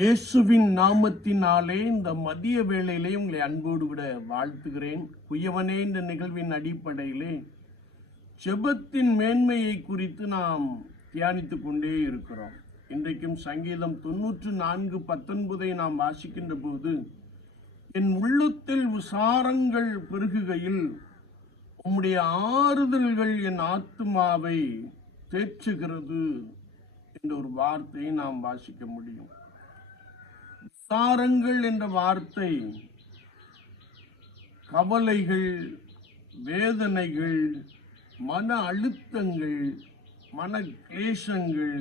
இயேசுவின் நாமத்தினாலே இந்த மதிய வேளையிலே உங்களை அன்போடு விட வாழ்த்துகிறேன். குயவனே இந்த நிகழ்வின் அடிப்படையிலே செபத்தின் மேன்மையை குறித்து நாம் தியானித்து கொண்டே இருக்கிறோம். இன்றைக்கும் சங்கீதம் தொன்னூற்று நான்கு பத்தொன்பதை நாம் வாசிக்கின்ற போது என் உள்ளத்தில் விசாரங்கள் பெருகுகையில் உம்முடைய ஆறுதல்கள் என் ஆத்துமாவை தேற்றுகிறது என்ற ஒரு வார்த்தையை நாம் வாசிக்க முடியும். சாரங்கள் என்ற வார்த்தை கவலைகள் வேதனைகள் மன அழுத்தங்கள் மன கிளேசங்கள்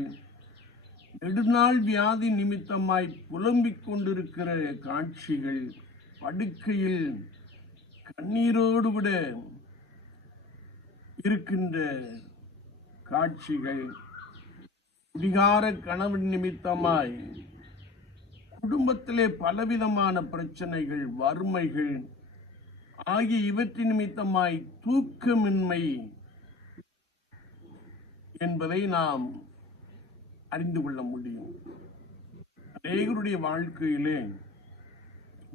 நெடுநாள் வியாதி நிமித்தமாய் புலம்பிக் கொண்டிருக்கிற காட்சிகள் படுக்கையில் கண்ணீரோடு விட இருக்கின்ற காட்சிகள். குடிகார கணவன் நிமித்தமாய் குடும்பத்திலே பலவிதமான பிரச்சனைகள் வறுமைகள் ஆகிய இவற்றின் நிமித்தமாய் தூக்கமின்மை என்பதை நாம் அறிந்து கொள்ள முடியும். அநேகருடைய வாழ்க்கையிலே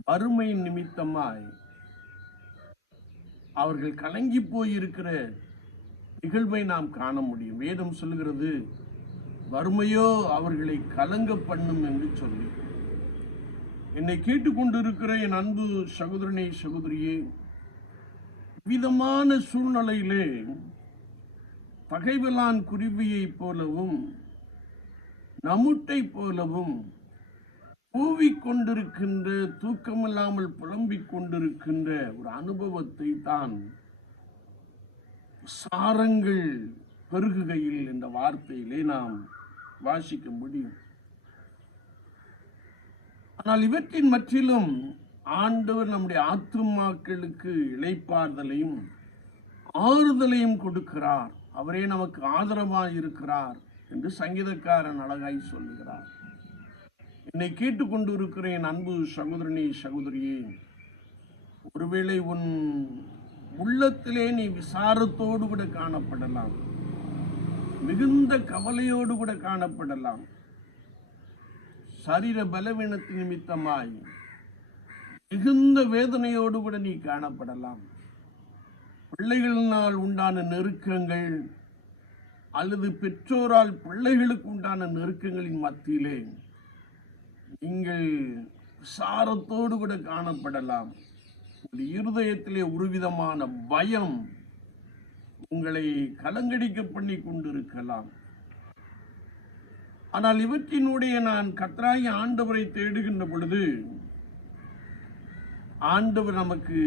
வறுமையின் நிமித்தமாய் அவர்கள் கலங்கி போயிருக்கிற நிகழ்வை நாம் காண முடியும். வேதம் சொல்லுகிறது வறுமையோ அவர்களை கலங்க பண்ணும் என்று சொல்லி. என்னை கேட்டுக்கொண்டிருக்கிற என் அன்பு சகோதரனே சகோதரியே விதமான சூழ்நிலையிலே பகைவலான் குருவியைப் போலவும் நமுட்டை போலவும் கூவிக் கொண்டிருக்கின்ற தூக்கமில்லாமல் புலம்பிக் கொண்டிருக்கின்ற ஒரு அனுபவத்தை தான் சாரங்கள் பெருகுகையில் என்ற வார்த்தையிலே நாம் வாசிக்க முடியும். ஆனால் இவற்றின் மற்றிலும் ஆண்டவர் நம்முடைய ஆத்துமாக்களுக்கு இழைப்பார்தலையும் ஆறுதலையும் கொடுக்கிறார். அவரே நமக்கு ஆதரவாக இருக்கிறார் என்று சங்கீதக்காரன் அழகாய் சொல்லுகிறார். என்னை கேட்டுக்கொண்டு இருக்கிறேன் அன்பு சகோதரனே சகோதரியே. ஒருவேளை உன் உள்ளத்திலே நீ விசாரத்தோடு கூட காணப்படலாம். மிகுந்த கவலையோடு கூட காணப்படலாம். சரீர பலவீனத்து நிமித்தமாய் மிகுந்த வேதனையோடு கூட நீ காணப்படலாம். பிள்ளைகளினால் உண்டான நெருக்கங்கள் அல்லது பெற்றோரால் பிள்ளைகளுக்கு உண்டான நெருக்கங்களின் மத்தியிலே நீங்கள் சாரத்தோடு கூட காணப்படலாம். ஒரு இருதயத்திலே ஒருவிதமான பயம் உங்களை கலங்கடிக்க பண்ணி கொண்டிருக்கலாம். ஆனால் இவற்றினுடைய நான் கத்ராகி ஆண்டவரை தேடுகின்ற பொழுது ஆண்டவர் நமக்கு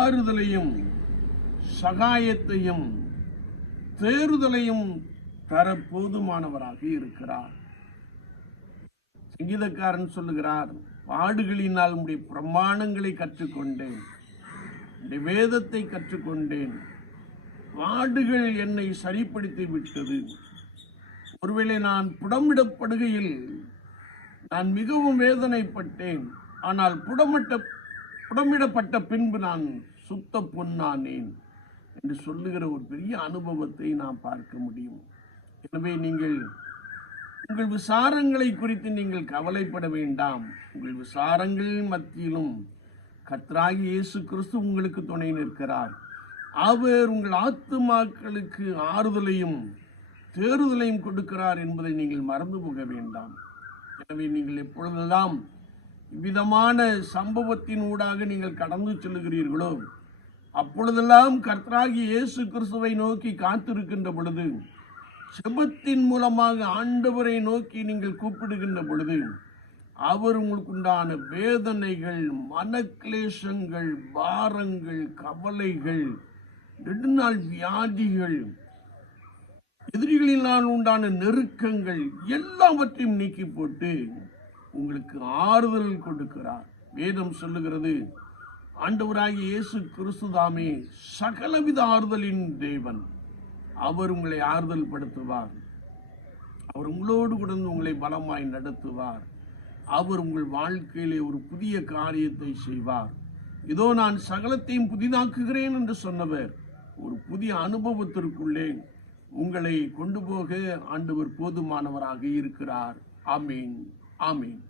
ஆறுதலையும் சகாயத்தையும் தேறுதலையும் தர போதுமானவராக இருக்கிறார். சங்கீதக்காரன் சொல்லுகிறார் பாடுகளினால் உடைய பிரமாணங்களை கற்றுக்கொண்டேன் வேதத்தை கற்றுக்கொண்டேன். பாடுகள் என்னை சரிப்படுத்தி விட்டது. ஒருவேளை நான் புடமிடப்படுகையில் நான் மிகவும் வேதனைப்பட்டேன். ஆனால் புடமிட்ட புடமிடப்பட்ட பின்பு நான் சுத்த பொன்னானேன் என்று சொல்லுகிற ஒரு பெரிய அனுபவத்தை நாம் பார்க்க முடியும். எனவே நீங்கள் உங்கள் விசாரங்களை குறித்து நீங்கள் கவலைப்பட வேண்டாம். உங்கள் விசாரங்கள் மத்தியிலும் கத்ராகி இயேசு கிறிஸ்து உங்களுக்கு துணை நிற்கிறார். அவர் உங்கள் ஆத்துமாக்களுக்கு ஆறுதலையும் தேறுதலையும் கொடுக்கிறார் என்பதை நீங்கள் மறந்து போக வேண்டாம். எனவே நீங்கள் எப்பொழுதெல்லாம் இவ்விதமான சம்பவத்தின் ஊடாக நீங்கள் கடந்து செல்லுகிறீர்களோ அப்பொழுதெல்லாம் கர்த்தராகி இயேசு கிறிஸ்துவை நோக்கி காத்திருக்கின்ற பொழுது செபத்தின் மூலமாக ஆண்டவரை நோக்கி நீங்கள் கூப்பிடுகின்ற பொழுது அவர் உங்களுக்கு உண்டான வேதனைகள் மனக்லேசங்கள் பாரங்கள் கவலைகள் நெடுநாள் வியாதிகள் எதிரிகளினால் உண்டான நெருக்கங்கள் எல்லாவற்றையும் நீக்கி போட்டு உங்களுக்கு ஆறுதல் கொடுக்கிறார். வேதம் சொல்லுகிறது ஆண்டவராகிய இயேசு கிறிஸ்துதாமே சகலவித ஆறுதலின் தேவன் அவர் உங்களை ஆறுதல் படுத்துவார் அவர் உங்களோடு கூட உங்களை பலமாய் நடத்துவார். அவர் உங்கள் வாழ்க்கையிலே ஒரு புதிய காரியத்தை செய்வார். இதோ நான் சகலத்தையும் புதிதாக்குகிறேன் என்று சொன்னவர் ஒரு புதிய அனுபவத்திற்குள்ளே உங்களை கொண்டு போக ஆண்டவர் போதுமானவராக இருக்கிறார். ஆமீன். ஆமீன்.